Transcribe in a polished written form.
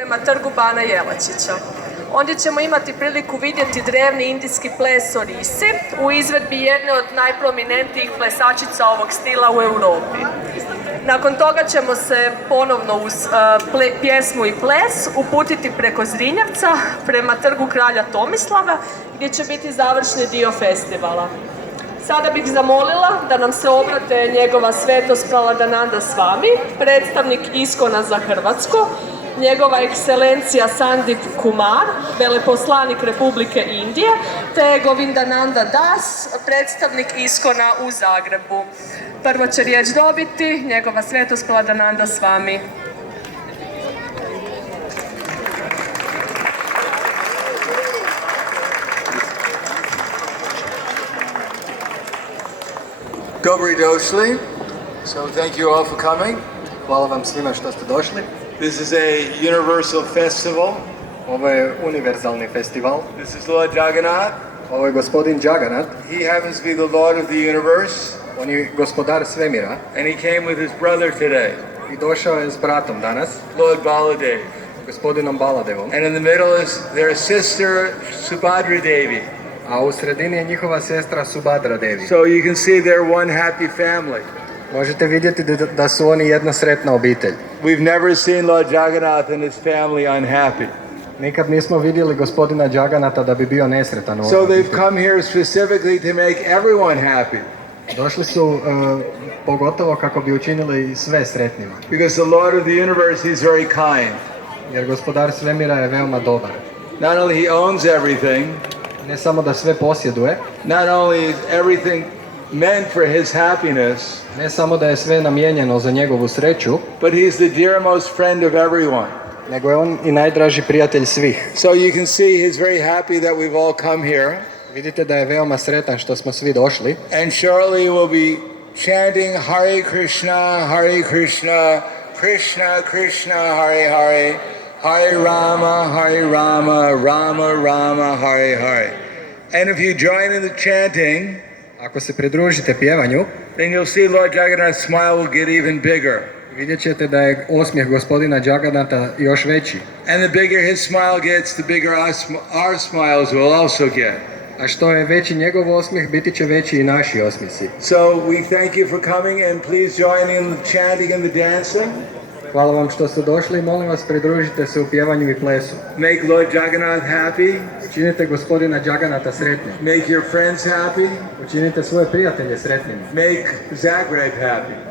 prema trgu Bana Jelačića. Ondje ćemo imati priliku vidjeti drevni indijski ples Orisi u izvedbi jedne od najprominentijih plesačica ovog stila u Europi. Nakon toga ćemo se ponovno uz pjesmu i ples uputiti preko Zrinjevca prema trgu kralja Tomislava gdje će biti završni dio festivala. Sada bih zamolila da nam se obrate njegova svetost Praladananda Swami, predstavnik Iskona za Hrvatsku, njegova ekscelencija Sandip Kumar, veleposlanik Republike Indije, te Govindananda Das, predstavnik Iskona u Zagrebu. Prvo će riječ dobiti njegova svetost Praladananda Swami. Dobri došli. So thank you all for coming. Hvala vam svima što ste došli. This is a universal festival. Ovo je univerzalni festival. This is Lord Jagannath. Ovo je gospodin Jagannath. He happens to be the Lord of the universe. On je gospodar svemira. And he came with his brother today. I došao je s bratom danas. Lord Baladev. Gospodinom Baladevom. And in the middle is their sister Subhadra Devi. A u sredini je njihova sestra Subhadra Devi. So you can see they're one happy family. Možete vidjeti da su oni jedna sretna obitelj. We've never seen Lord Jagannath and his family unhappy. Nikad nismo vidjeli gospodina Jagannatha da bi bio nesretan. So they've come here specifically to make everyone happy. Došli su pogotovo kako bi učinili sve sretnima. Because the Lord of the universe, he's very kind. Jer gospodar svemira je veoma dobar. Not only he owns everything, ne samo da sve posjeduje, not only is everything meant for his happiness, ne samo da je sve namijenjeno za njegovu sreću, but he's the dearmost friend of everyone. Nego je on i najdraži prijatelj svih. So you can see he's very happy that we've all come here. Vidite da je veoma sretan što smo svi došli. And shortly we'll be chanting Hare Krsna, Hare Krsna, Krishna Krishna, Hare Hare, Hare Rama, Rama Rama, Hare Hare. And if you join in the chanting, ako se pridružite pjevanju, then you'll see Lord Jagannath's smile will get even bigger. Vidjet ćete da je osmijeh gospodina Jagannatha još veći. And the bigger his smile gets, the bigger our smiles will also get. A što je veći njegov osmijeh, biti će veći i naši osmijesi. So we thank you for coming and please join in the chanting and the dancing. Hvala vam što ste došli i molim vas pridružite se u pjevanju i plesu. Make Lord Jagannath happy. Učinite gospodina Jagannatha sretnim. Make your friends happy. Učinite svoje prijatelje sretnim. Make Zagreb happy.